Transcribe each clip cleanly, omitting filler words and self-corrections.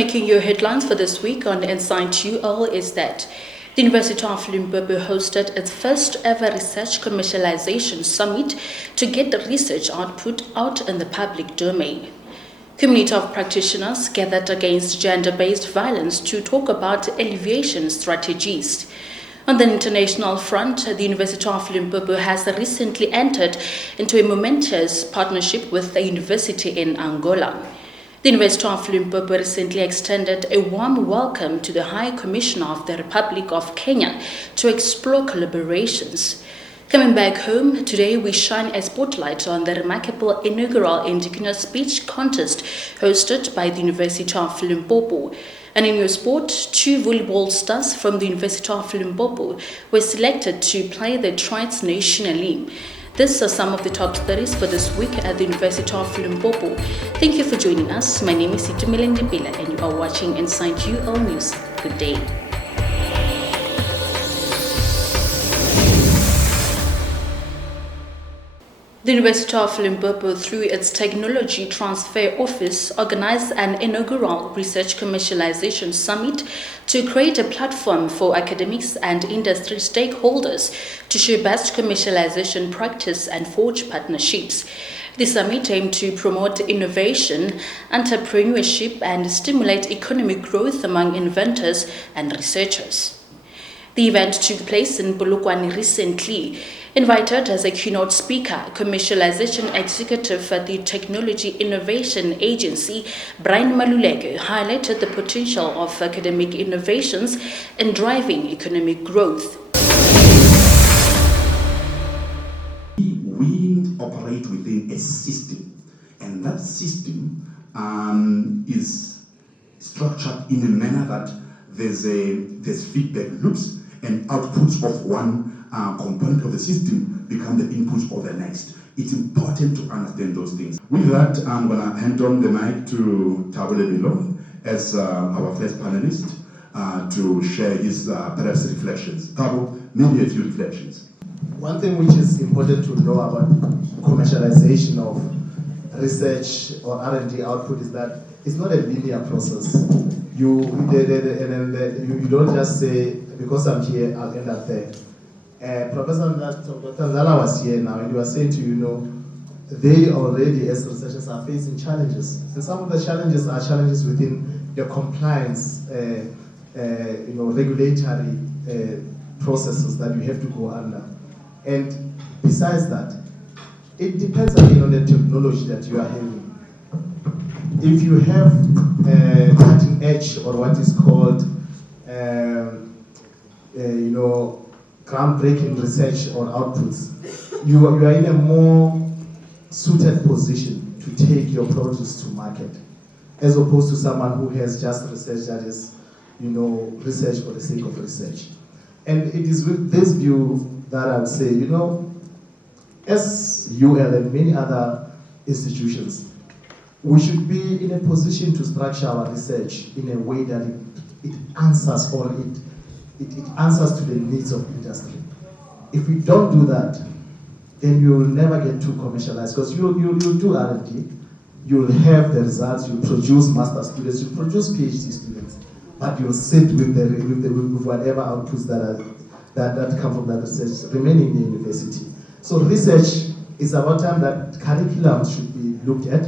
Making your headlines for this week on Insight UL is that the University of Limpopo hosted its first ever Research Commercialization Summit to get the research output out in the public domain. Community of practitioners gathered against gender-based violence to talk about alleviation strategies. On the international front, the University of Limpopo has recently entered into a momentous partnership with a university in Angola. The University of Limpopo recently extended a warm welcome to the High Commissioner of the Republic of Kenya to explore collaborations. Coming back home, today we shine a spotlight on the remarkable inaugural Indigenous speech contest hosted by the University of Limpopo. And in your sport, 2 volleyball stars from the University of Limpopo were selected to play the Trites nationally. These are some of the top stories for this week at the University of Limpopo. Thank you for joining us. My name is Itumeleng Dipila and you are watching Inside UL News. Good day. The University of Limpopo, through its Technology Transfer Office, organized an inaugural Research Commercialization Summit to create a platform for academics and industry stakeholders to share best commercialization practice and forge partnerships. The summit aimed to promote innovation, entrepreneurship, and stimulate economic growth among inventors and researchers. The event took place in Polokwane recently. Invited as a keynote speaker, Commercialization Executive at the Technology Innovation Agency, Brian Maluleke, highlighted the potential of academic innovations in driving economic growth. We operate within a system, and that system is structured in a manner that there's feedback loops and outputs of one component of the system become the inputs of the next. It's important to understand those things. With that, I'm going to hand on the mic to Tabule Bilo as our first panelist to share his perhaps reflections. Tabo, maybe a few reflections. One thing which is important to know about commercialization of research or R&D output is that it's not a linear process. You don't just say, because I'm here, I'll end up there. Professor Dr. Ndala was here now, and he was saying to you, they already, as researchers, are facing challenges. And some of the challenges are challenges within the compliance, regulatory processes that you have to go under. And besides that, it depends again on the technology that you are having. If you have cutting edge or what is called, groundbreaking research or outputs, you are in a more suited position to take your produce to market, as opposed to someone who has just research that is, research for the sake of research. And it is with this view that I would say, as UL and many other institutions, we should be in a position to structure our research in a way that it answers it answers to the needs of industry. If we don't do that, then you will never get too commercialized, because you'll do R&D, you'll have the results, you'll produce master students, you'll produce PhD students, but you'll sit with whatever outputs that come from that research remaining in the university. So research is about time that curriculum should be looked at,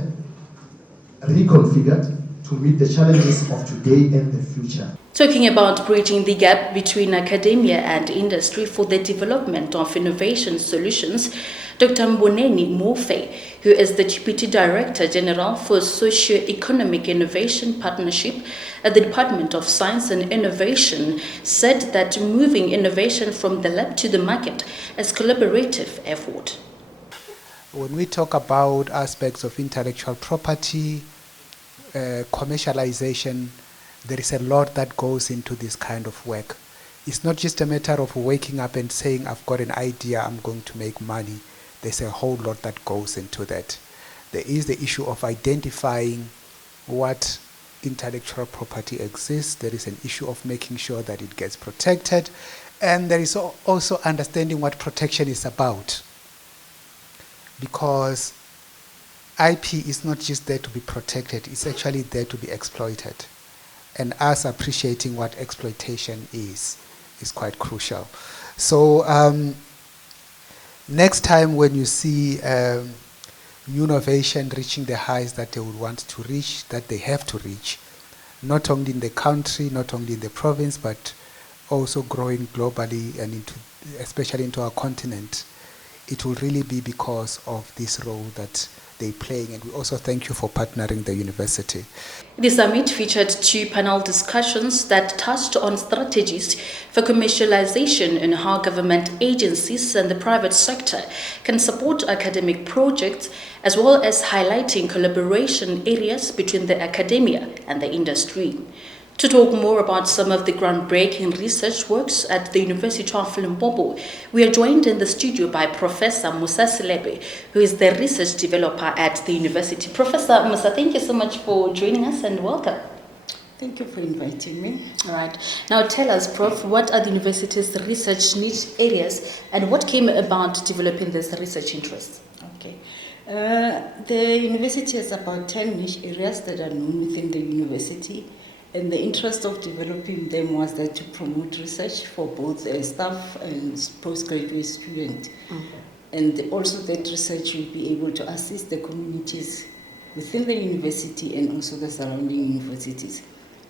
reconfigured to meet the challenges of today and the future. Talking about bridging the gap between academia and industry for the development of innovation solutions, Dr. Mboneni Mofe, who is the Deputy Director General for Socio-Economic Innovation Partnership at the Department of Science and Innovation, said that moving innovation from the lab to the market is a collaborative effort. When we talk about aspects of intellectual property, commercialization, there is a lot that goes into this kind of work. It's not just a matter of waking up and saying, I've got an idea, I'm going to make money. There's a whole lot that goes into that. There is the issue of identifying what intellectual property exists. There is an issue of making sure that it gets protected. And there is also understanding what protection is about. Because IP is not just there to be protected, it's actually there to be exploited. and us appreciating what exploitation is quite crucial. So next time when you see new innovation reaching the heights that they would want to reach, that they have to reach, not only in the country, not only in the province, but also growing globally and especially into our continent, it will really be because of this role that they're playing. And we also thank you for partnering the university. The summit featured 2 panel discussions that touched on strategies for commercialization and how government agencies and the private sector can support academic projects, as well as highlighting collaboration areas between the academia and the industry. To talk more about some of the groundbreaking research works at the University of Limpopo, we are joined in the studio by Professor Musa Silebe, who is the research developer at the university. Professor Musa, thank you so much for joining us and welcome. Thank you for inviting me. All right. Now tell us, Prof, what are the university's research niche areas and what came about developing this research interest? Okay. The university has about 10 niche areas that are known within the university. And the interest of developing them was that to promote research for both staff and postgraduate students. And also that research will be able to assist the communities within the university and also the surrounding universities.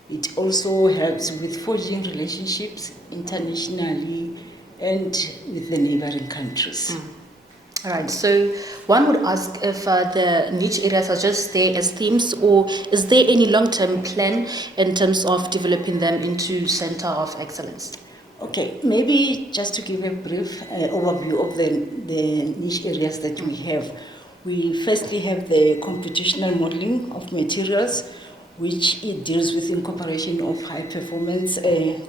It also helps with forging relationships internationally and with the neighboring countries. All right, so one would ask if the niche areas are just there as themes, or is there any long-term plan in terms of developing them into center of excellence? Okay, maybe just to give a brief overview of the niche areas that we have. We firstly have the computational modeling of materials, which it deals with incorporation of high-performance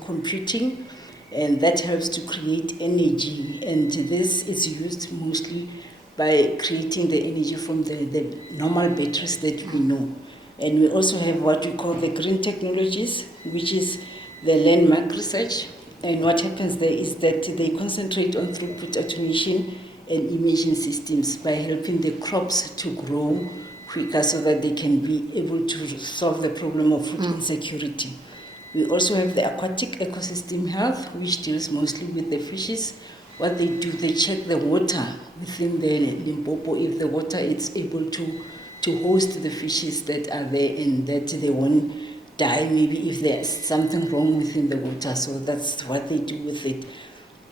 computing, and that helps to create energy, and this is used mostly by creating the energy from the normal batteries that we know. And we also have what we call the green technologies, which is the landmark research. And what happens there is that they concentrate on throughput automation and imaging systems by helping the crops to grow quicker so that they can be able to solve the problem of food insecurity. We also have the aquatic ecosystem health, which deals mostly with the fishes. What they do, they check the water within the Limpopo, if the water is able to host the fishes that are there and that they won't die, maybe if there's something wrong within the water. So that's what they do with it.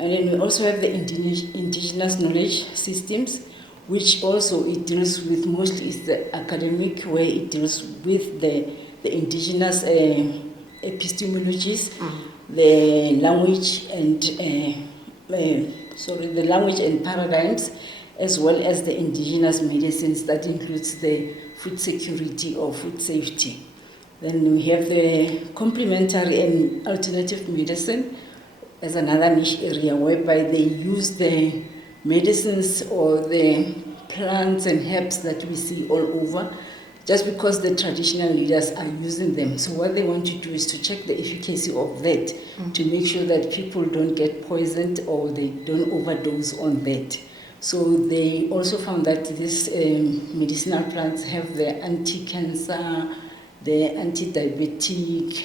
And then we also have the indigenous knowledge systems, which also it deals with mostly is the academic, where it deals with the indigenous epistemologies, the language and paradigms, as well as the indigenous medicines that includes the food security or food safety. Then we have the complementary and alternative medicine as another niche area, whereby they use the medicines or the plants and herbs that we see all over, just because the traditional leaders are using them. So what they want to do is to check the efficacy of that, to make sure that people don't get poisoned or they don't overdose on that. So they also found that these medicinal plants have the anti-cancer, the anti-diabetic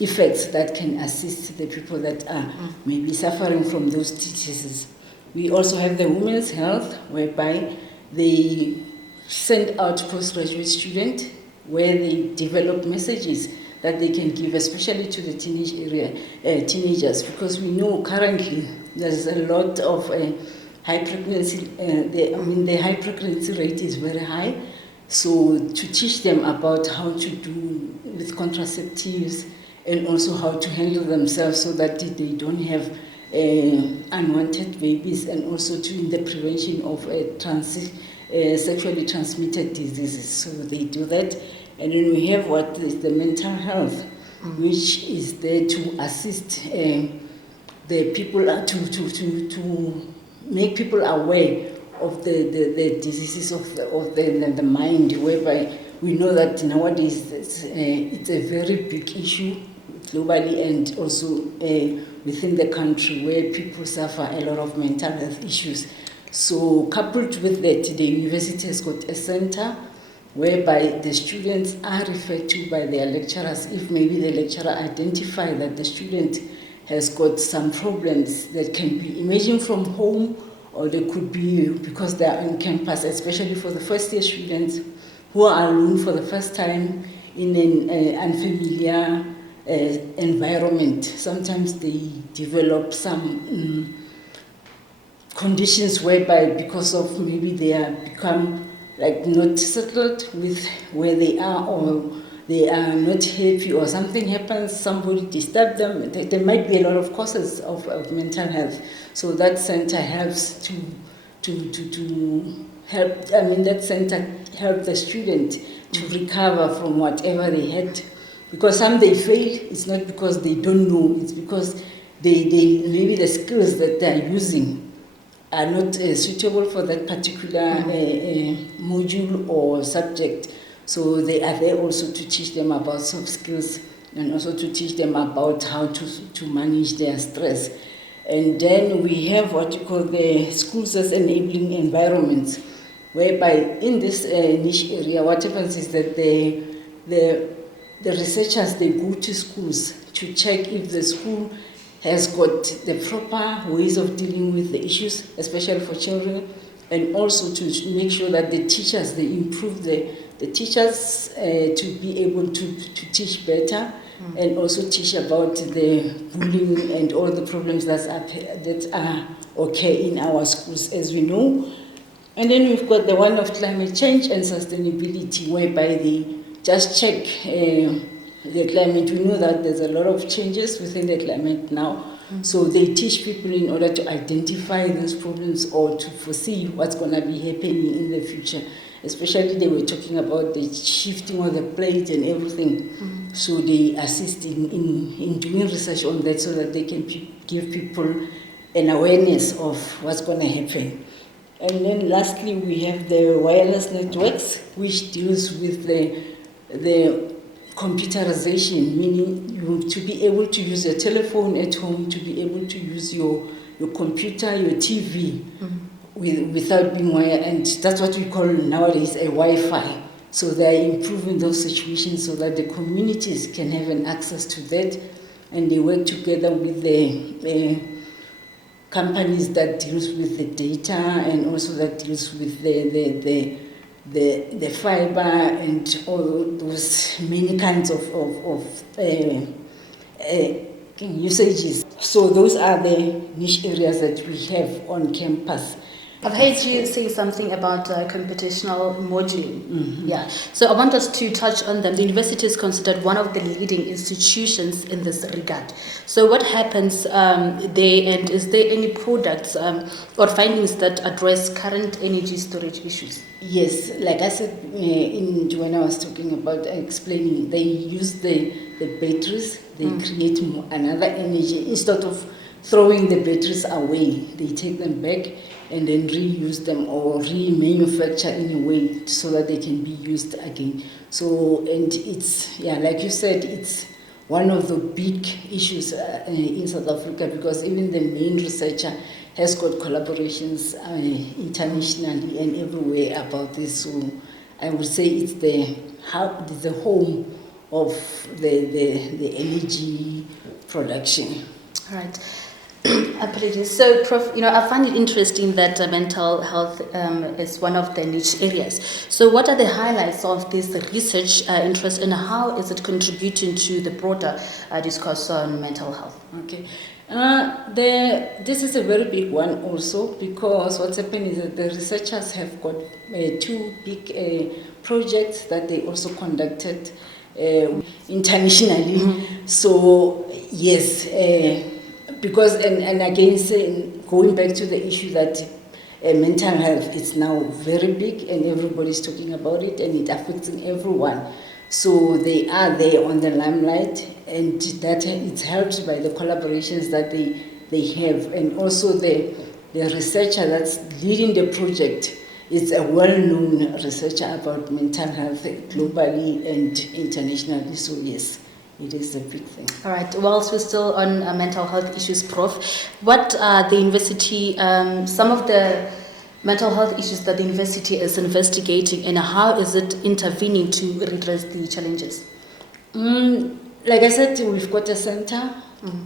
effects that can assist the people that are maybe suffering from those diseases. We also have the women's health, whereby they send out postgraduate students where they develop messages that they can give, especially to the teenagers, because we know currently there's a lot of high pregnancy. The high pregnancy rate is very high. So to teach them about how to do with contraceptives and also how to handle themselves so that they don't have unwanted babies, and also in the prevention of sexually transmitted diseases. So they do that. And then we have what is the mental health, which is there to assist the people to make people aware of the diseases of the mind, whereby we know that nowadays it's a very big issue globally and also within the country, where people suffer a lot of mental health issues. So coupled with that, the university has got a center whereby the students are referred to by their lecturers if maybe the lecturer identify that the student has got some problems that can be emerging from home, or they could be because they are on campus, especially for the first year students who are alone for the first time in an unfamiliar environment. Sometimes they develop some conditions whereby because of maybe they are become like not settled with where they are, or they are not happy, or something happens, somebody disturbs them. There might be a lot of causes of mental health. So that center helps to help, that center help the student to recover from whatever they had. Because some they fail, it's not because they don't know, it's because they maybe the skills that they're using are not suitable for that particular module or subject. So they are there also to teach them about soft skills, and also to teach them about how to manage their stress. And then we have what you call the schools as enabling environments, whereby in this niche area, what happens is that the researchers, they go to schools to check if the school has got the proper ways of dealing with the issues, especially for children, and also to make sure that the teachers, they improve the teachers to be able to teach better, and also teach about the bullying and all the problems that are okay in our schools, as we know. And then we've got the one of climate change and sustainability, whereby they just check the climate. We know that there's a lot of changes within the climate now. So they teach people in order to identify those problems or to foresee what's going to be happening in the future. Especially they were talking about the shifting of the plate and everything. So they assist in doing research on that so that they can give people an awareness of what's going to happen. And then lastly, we have the wireless networks, which deals with the computerization, meaning you to be able to use your telephone at home, to be able to use your computer, your TV, without being wired, and that's what we call nowadays a Wi-Fi. So they're improving those situations so that the communities can have an access to that, and they work together with the companies that deals with the data, and also that deals with the fiber and all those many kinds of usages. So those are the niche areas that we have on campus. I've heard you say something about computational modeling. Yeah. So I want us to touch on them. The university is considered one of the leading institutions in this regard. So what happens there, and is there any products or findings that address current energy storage issues? Yes, like I said when I was talking about explaining, they use the batteries, they create another energy. Instead of throwing the batteries away, they take them back and then reuse them or remanufacture in a way so that they can be used again. So, and it's, like you said, it's one of the big issues in South Africa, because even the main researcher has got collaborations internationally and everywhere about this. So I would say it's the home of the energy production. All right. Apologies. So, Prof, I find it interesting that mental health is one of the niche areas. So, what are the highlights of this research interest, and how is it contributing to the broader discourse on mental health? Okay. This is a very big one also, because what's happened is that the researchers have got two big projects that they also conducted internationally. So, yes. Because, and again, going back to the issue that mental health is now very big and everybody's talking about it and it affects everyone. So they are there on the limelight, and that it's helped by the collaborations that they have. And also the researcher that's leading the project is a well-known researcher about mental health globally and internationally. So yes, it is a big thing. All right. Whilst we're still on mental health issues, Prof, what are the university, some of the mental health issues that the university is investigating, and how is it intervening to redress the challenges? Like I said, we've got a center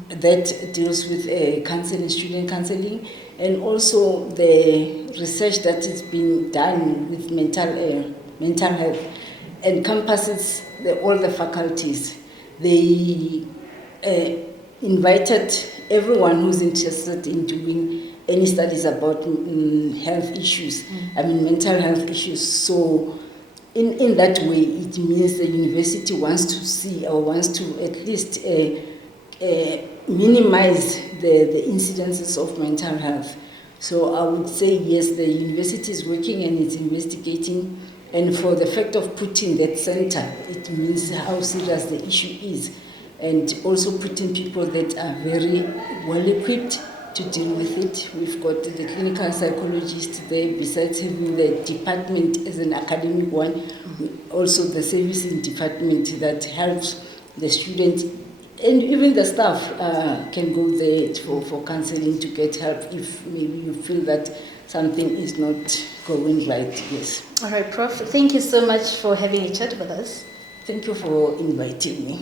that deals with counseling, student counseling, and also the research that is being done with mental health encompasses all the faculties. They invited everyone who's interested in doing any studies about health issues, mental health issues. So in that way, it means the university wants to see or wants to at least minimize the incidences of mental health. So I would say yes, the university is working and it's investigating. And for the fact of putting that center, it means how serious the issue is. And also putting people that are very well equipped to deal with it. We've got the clinical psychologist there, besides having the department as an academic one, also the servicing department that helps the students, and even the staff can go there for counseling to get help if maybe you feel that something is not going right. Yes. All right, Prof. Thank you so much for having a chat with us. Thank you for inviting me.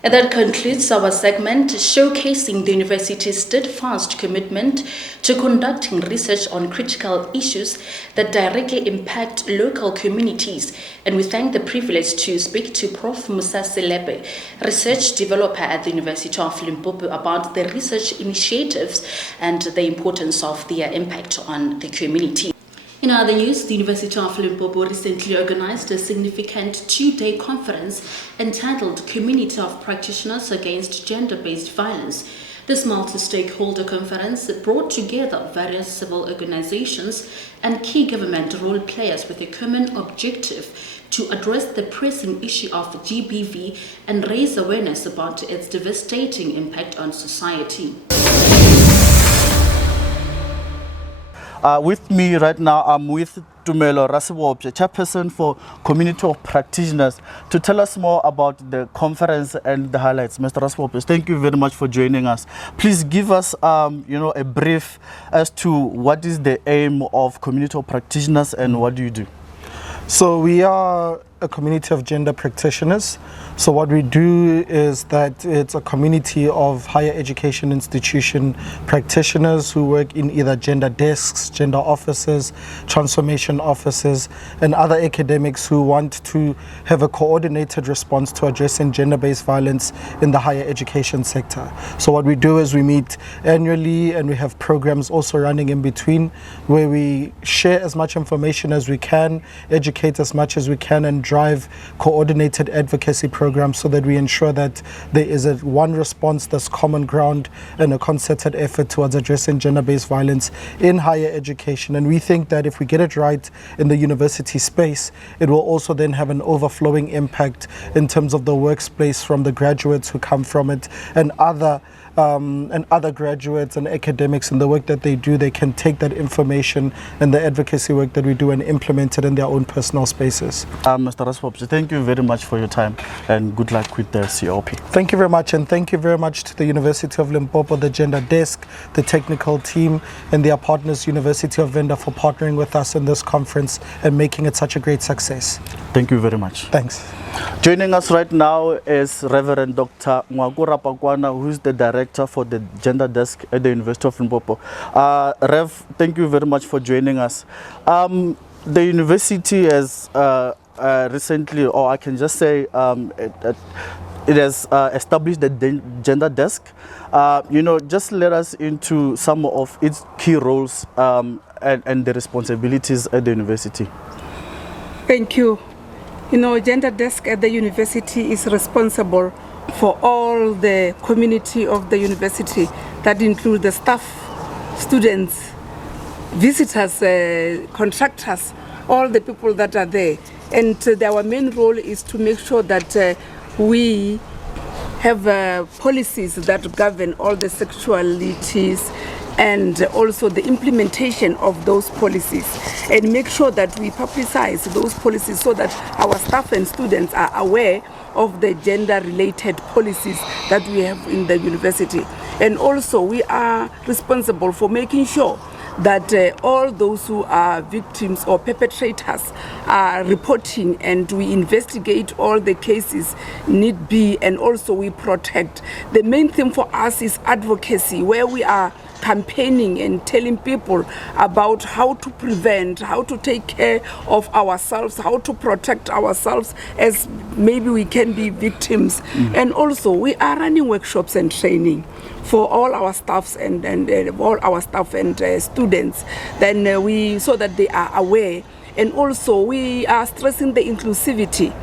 And that concludes our segment showcasing the university's steadfast commitment to conducting research on critical issues that directly impact local communities. And we thank the privilege to speak to Prof. Musa Selebe, research developer at the University of Limpopo, about the research initiatives and the importance of their impact on the community. In other news, the University of Limpopo recently organized a significant 2-day conference entitled Community of Practitioners Against Gender-Based Violence. This multi-stakeholder conference brought together various civil organizations and key government role players with a common objective to address the pressing issue of GBV and raise awareness about its devastating impact on society. With me right now, I'm with Tumelo Rasibopje, chairperson for Community of Practitioners, to tell us more about the conference and the highlights. Mr. Rasibopje, thank you very much for joining us. Please give us, a brief as to what is the aim of Community of Practitioners and what do you do? So we are a community of gender practitioners. So what we do is that it's a community of higher education institution practitioners who work in either gender desks, gender offices, transformation offices, and other academics who want to have a coordinated response to addressing gender-based violence in the higher education sector. So what we do is we meet annually, and we have programs also running in between where we share as much information as we can, educate as much as we can, and drive coordinated advocacy programs so that we ensure that there is one response that's common ground and a concerted effort towards addressing gender-based violence in higher education. And we think that if we get it right in the university space, it will also then have an overflowing impact in terms of the workplace from the graduates who come from it, and other graduates and academics in the work that they do. They can take that information and the advocacy work that we do and implement it in their own personal spaces. Mr. Rasibopje, thank you very much for your time and good luck with the COP. Thank you very much, and thank you very much to the University of Limpopo, the Gender Desk, the technical team, and their partners, University of Venda, for partnering with us in this conference and making it such a great success. Thank you very much. Thanks. Joining us right now is Reverend Dr. Mwagura Pakwana, who is the director for the Gender Desk at the University of Limpopo. Rev, thank you very much for joining us. The university has recently, or I can just say, it has established the Gender Desk. Just let us into some of its key roles and the responsibilities at the university. Thank you. Gender Desk at the university is responsible for all the community of the university. That includes the staff, students, visitors, contractors, all the people that are there. And our main role is to make sure that we have policies that govern all the sexualities and also the implementation of those policies, and make sure that we publicize those policies so that our staff and students are aware of the gender-related policies that we have in the university. And also we are responsible for making sure that all those who are victims or perpetrators are reporting, and we investigate all the cases need be, and also we protect. The main thing for us is advocacy, where we are campaigning and telling people about how to prevent, how to take care of ourselves, how to protect ourselves as maybe we can be victims. And also we are running workshops and training for all our staffs and students, then we, so that they are aware. And also we are stressing the inclusivity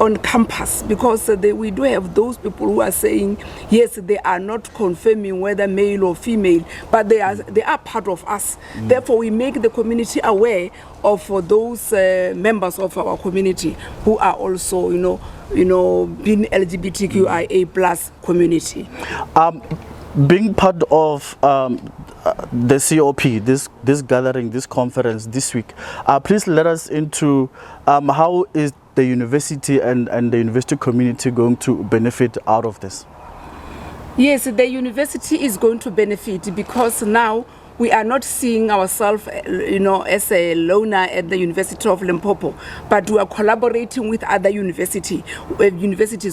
on campus, because we do have those people who are saying yes, they are not confirming whether male or female, but they are part of us. Therefore we make the community aware of those members of our community who are also being LGBTQIA plus community. Being part of the COP, this gathering, this conference this week, please let us into how is the university and the university community going to benefit out of this? Yes, the university is going to benefit, because now we are not seeing ourselves, as a loner at the University of Limpopo, but we are collaborating with other universities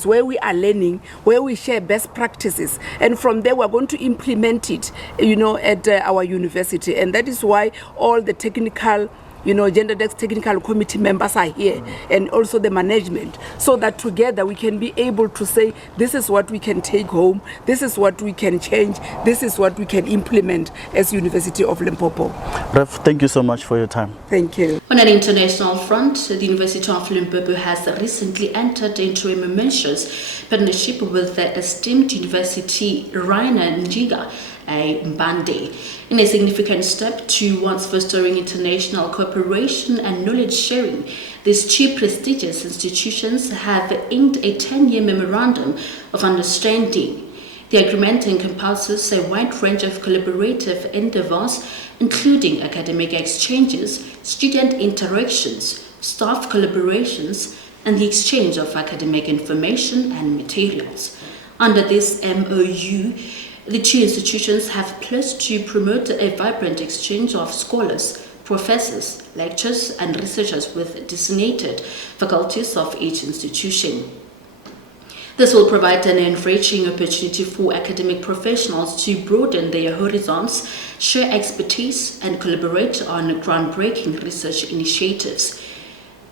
where we are learning, where we share best practices, and from there we are going to implement it, at our university. And that is why all the technical Gender Desk technical committee members are here, and also the management, so that together we can be able to say, this is what we can take home, this is what we can change, this is what we can implement as University of Limpopo. Rev, thank you so much for your time. Thank you. On an international front, the University of Limpopo has recently entered into a momentous partnership with the esteemed University Rainer Njiga Mbande, in a significant step towards fostering international cooperation and knowledge sharing. These two prestigious institutions have inked a 10-year memorandum of understanding. The agreement encompasses a wide range of collaborative endeavors, including academic exchanges, student interactions, staff collaborations, and the exchange of academic information and materials. Under this MOU, the two institutions have pledged to promote a vibrant exchange of scholars, professors, lecturers, and researchers with designated faculties of each institution. This will provide an enriching opportunity for academic professionals to broaden their horizons, share expertise, and collaborate on groundbreaking research initiatives.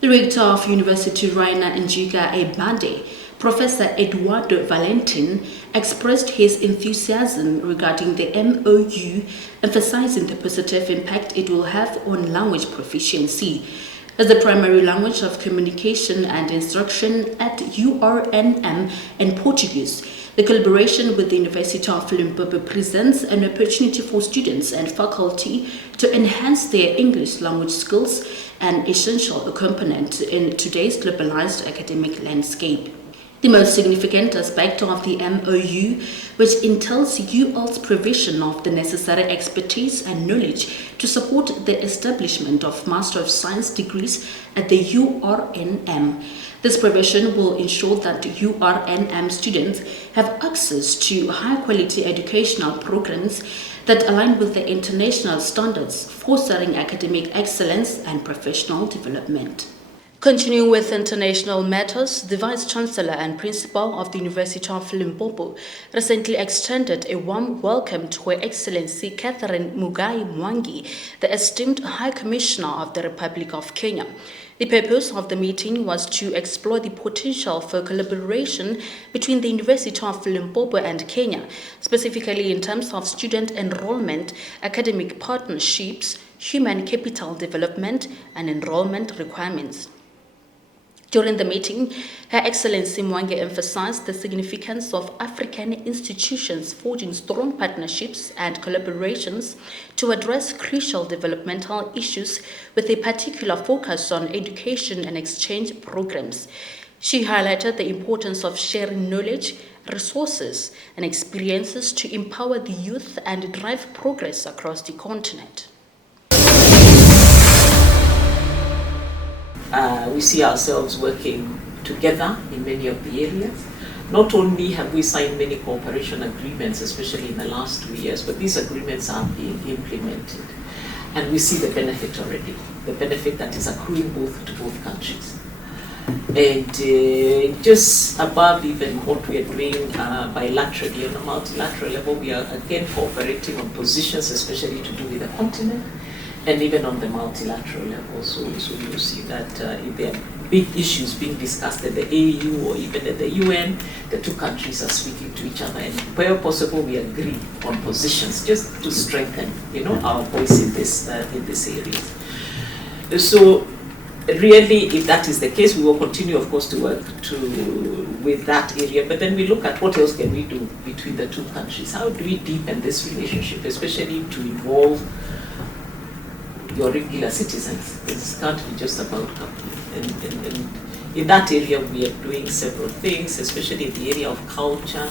The rector of University Rainer Njiga Mbande, Professor Eduardo Valentin, expressed his enthusiasm regarding the MOU, emphasizing the positive impact it will have on language proficiency. As the primary language of communication and instruction at URNM and Portuguese, the collaboration with the University of Limpopo presents an opportunity for students and faculty to enhance their English language skills, an essential component in today's globalized academic landscape. The most significant aspect of the MOU, which entails UL's provision of the necessary expertise and knowledge to support the establishment of Master of Science degrees at the URNM. This provision will ensure that URNM students have access to high-quality educational programs that align with the international standards, fostering academic excellence and professional development. Continuing with international matters, the Vice-Chancellor and Principal of the University of Limpopo recently extended a warm welcome to Her Excellency Catherine Mugai Mwangi, the esteemed High Commissioner of the Republic of Kenya. The purpose of the meeting was to explore the potential for collaboration between the University of Limpopo and Kenya, specifically in terms of student enrollment, academic partnerships, human capital development, and enrollment requirements. During the meeting, Her Excellency Mwangi emphasized the significance of African institutions forging strong partnerships and collaborations to address crucial developmental issues with a particular focus on education and exchange programs. She highlighted the importance of sharing knowledge, resources, and experiences to empower the youth and drive progress across the continent. We see ourselves working together in many of the areas. Not only have we signed many cooperation agreements, especially in the last 2 years, but these agreements are being implemented. And we see the benefit already, the benefit that is accruing to both countries. And just above even what we are doing bilaterally, on a multilateral level, we are again cooperating on positions, especially to do with the continent, and even on the multilateral level. So you see that if there are big issues being discussed at the AU or even at the UN, the two countries are speaking to each other, and where possible, we agree on positions just to strengthen, our voice in this area. So really, if that is the case, we will continue, of course, to work with that area. But then we look at what else can we do between the two countries. How do we deepen this relationship, especially to involve your regular citizens? This can't be just about companies. And in that area, we are doing several things, especially in the area of culture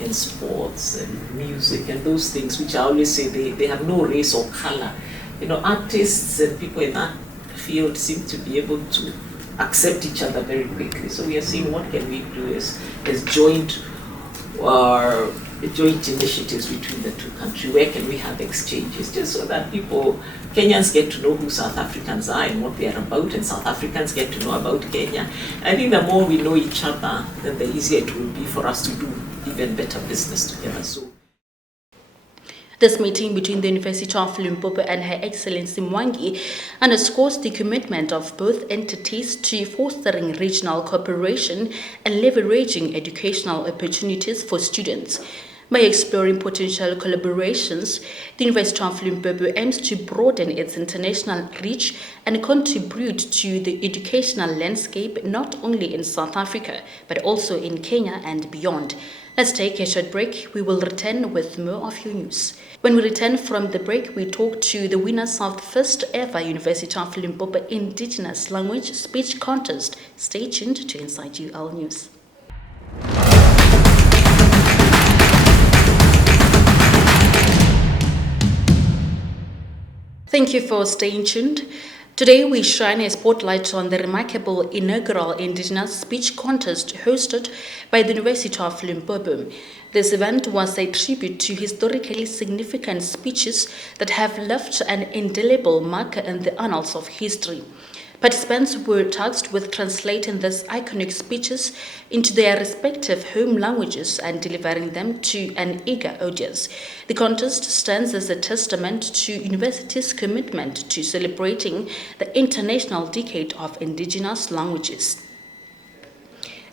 and sports and music and those things, which I always say they have no race or color. Artists and people in that field seem to be able to accept each other very quickly. So we are seeing what can we do as joint initiatives between the two countries. Where can we have exchanges, just so that Kenyans get to know who South Africans are and what we are about, and South Africans get to know about Kenya. I think the more we know each other, then the easier it will be for us to do even better business together. So this meeting between the University of Limpopo and Her Excellency Mwangi underscores the commitment of both entities to fostering regional cooperation and leveraging educational opportunities for students. By exploring potential collaborations, the University of Limpopo aims to broaden its international reach and contribute to the educational landscape not only in South Africa, but also in Kenya and beyond. Let's take a short break. We will return with more of your news. When we return from the break, we talk to the winners of the first ever University of Limpopo Indigenous Language Speech Contest. Stay tuned to Inside UL News. Thank you for staying tuned. Today we shine a spotlight on the remarkable inaugural Indigenous Speech Contest hosted by the University of Limpopo. This event was a tribute to historically significant speeches that have left an indelible mark in the annals of history. Participants were tasked with translating these iconic speeches into their respective home languages and delivering them to an eager audience. The contest stands as a testament to university's commitment to celebrating the International Decade of Indigenous Languages.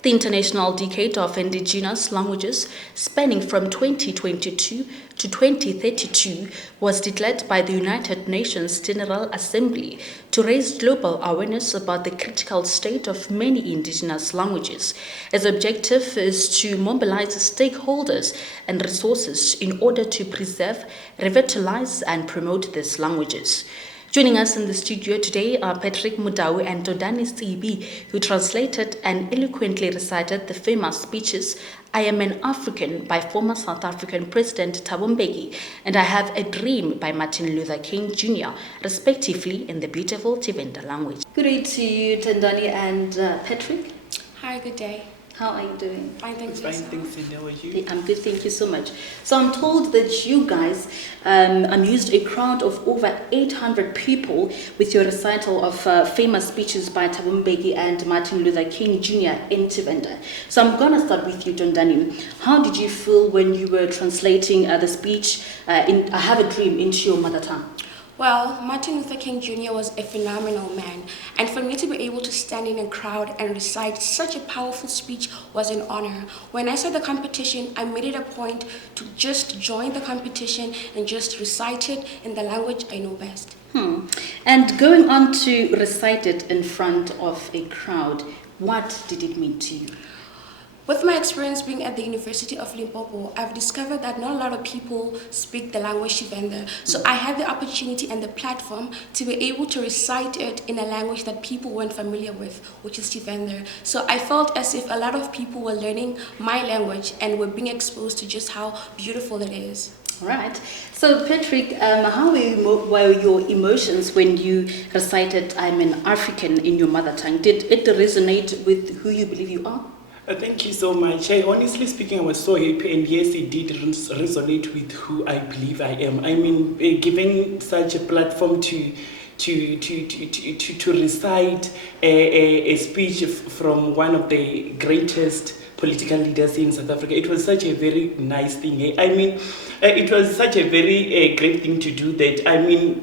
The International Decade of Indigenous Languages, spanning from 2022 to 2032, was declared by the United Nations General Assembly to raise global awareness about the critical state of many indigenous languages. Its objective is to mobilize stakeholders and resources in order to preserve, revitalize, and promote these languages. Joining us in the studio today are Patrick Mudawi and Todani Sibi, who translated and eloquently recited the famous speeches "I Am an African" by former South African President Thabo Mbeki and "I Have a Dream" by Martin Luther King Jr., respectively, in the beautiful Tshivenda language. Good day to you, Todani and Patrick. Hi, good day. How are you doing? Fine, thank you. fine, thanks, Cindy. How are you? I'm good, thank you so much. So I'm told that you guys amused a crowd of over 800 people with your recital of famous speeches by Thabo Mbeki and Martin Luther King Jr. in Tshivenda. So I'm going to start with you, Tondani. How did you feel when you were translating the speech in "I Have a Dream" into your mother tongue? Well, Martin Luther King Jr. was a phenomenal man, and for me to be able to stand in a crowd and recite such a powerful speech was an honor. When I saw the competition, I made it a point to just join the competition and just recite it in the language I know best. And going on to recite it in front of a crowd, what did it mean to you? With my experience being at the University of Limpopo, I've discovered that not a lot of people speak the language Tshivenda. So I had the opportunity and the platform to be able to recite it in a language that people weren't familiar with, which is Tshivenda. So I felt as if a lot of people were learning my language and were being exposed to just how beautiful it is. All right. So, Patrick, how were your emotions when you recited "I'm an African" in your mother tongue? Did it resonate with who you believe you are? Thank you so much. Honestly speaking, I was so happy, and yes, it did resonate with who I believe I am. I mean, giving such a platform to recite a speech from one of the greatest political leaders in South Africa. It was such a very nice thing. I mean, it was such a very great thing to do that. I mean,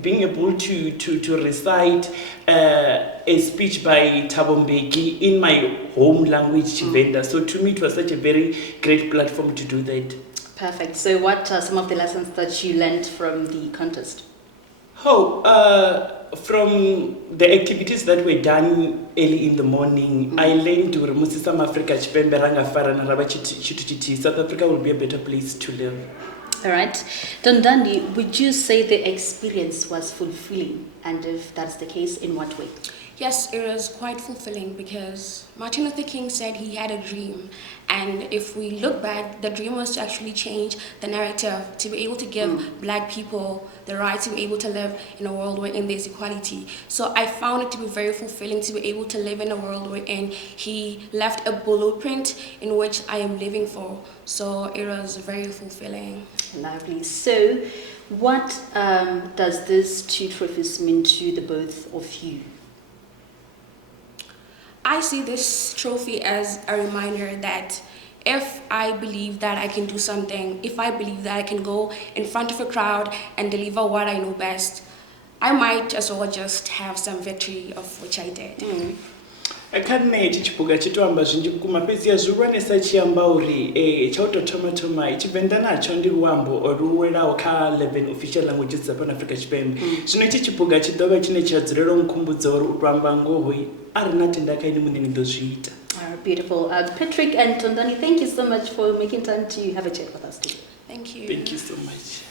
being able to recite a speech by Thabo Mbeki in my home language, Tshivenda. So to me, it was such a very great platform to do that. Perfect. So what are some of the lessons that you learned from the contest? From the activities that were done early in the morning, I learned to South Africa, South Africa will be a better place to live. All right. Dondandi, would you say the experience was fulfilling? And if that's the case, in what way? Yes, it was quite fulfilling because Martin Luther King said he had a dream. And if we look back, the dream was to actually change the narrative, to be able to give Black people the right to be able to live in a world wherein there's equality. So I found it to be very fulfilling to be able to live in a world wherein he left a blueprint in which I am living for. So it was very fulfilling. Lovely. So what does this two trophies mean to the both of you? I see this trophy as a reminder that if I believe that I can do something, if I believe that I can go in front of a crowd and deliver what I know best, I might as well just have some victory of which I did. Akane chichipuga chitoamba zvinji kukuma pezi yazviwanisa chiamba uri chautothoma ichivenda nacho ndi luambo oruwerawo kha 11 official languages dza pan Africa Chipembe. Zvino chichipuga chidova chine chadzirero mukhumbudza uri utwamba ngohoi arina tenda kaini munini ndozviita. Beautiful. Patrick and Tondani, thank you so much for making time to have a chat with us today. Thank you. Thank you so much.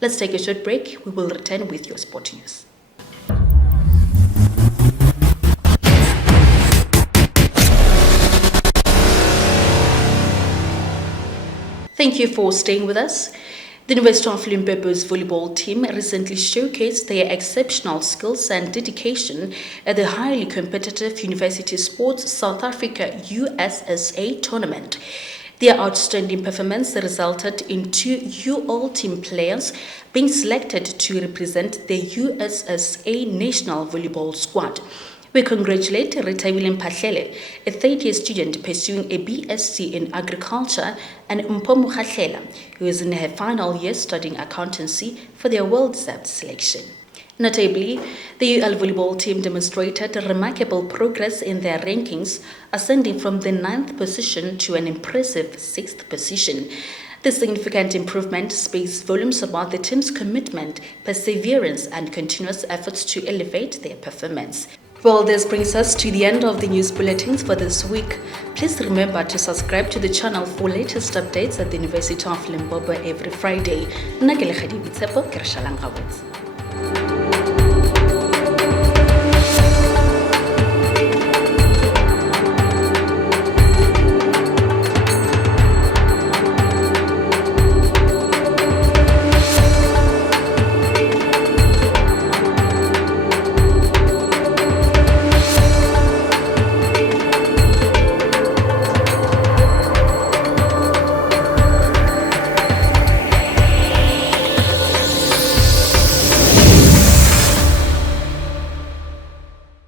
Let's take a short break. We will return with your sport news. Thank you for staying with us. The University of Limpopo's volleyball team recently showcased their exceptional skills and dedication at the highly competitive University Sports South Africa USSA tournament. Their outstanding performance resulted in 2 UL team players being selected to represent the USSA national volleyball squad. We congratulate Rita William Pahlele, a third-year student pursuing a BSc in Agriculture, and Mpomu Khahlela, who is in her final year studying accountancy, for their well-deserved selection. Notably, the UL volleyball team demonstrated remarkable progress in their rankings, ascending from the 9th position to an impressive 6th position. This significant improvement speaks volumes about the team's commitment, perseverance, and continuous efforts to elevate their performance. Well, this brings us to the end of the news bulletins for this week. Please remember to subscribe to the channel for latest updates at the University of Limpopo every Friday.